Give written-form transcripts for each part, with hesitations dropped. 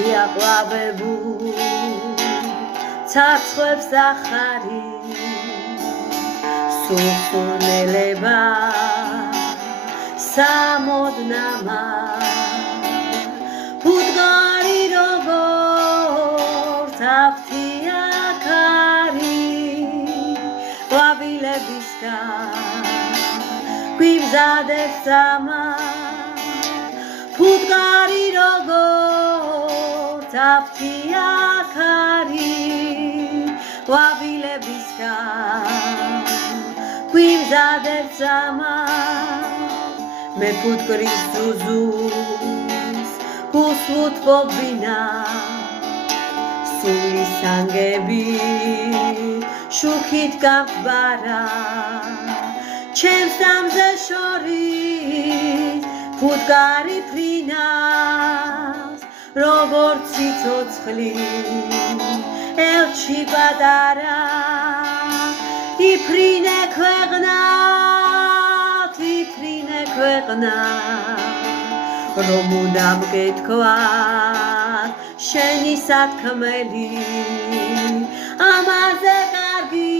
სიაყვავებულ ცარცხვებს ახარი სულსუნელება სამოდნამა ბუდგარი როგორც აფთიაქარი ყვავილებისგან გვიმზადებს ძამა ბუდგარი როგორც აფთიაქარი ყვავილებისგან გვიმზადებს ძამა მე ფუტკრის ზუზუს გულს ვუთბობინა სულის ანგები შუქით გამთბარა ჩემს დამზე შორის ფუტკარი ფრინავს როგორც ციცოცხლი ელჩი პატარა იფრინე ქვეყნად რომ უნდა მკითხვას შენი სათქმელი ამაზე კარგი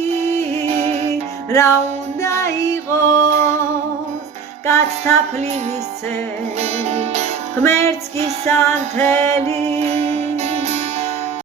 რა უნდა იყოს კაცთა ფლინის წე ღმერთს კი სანთელი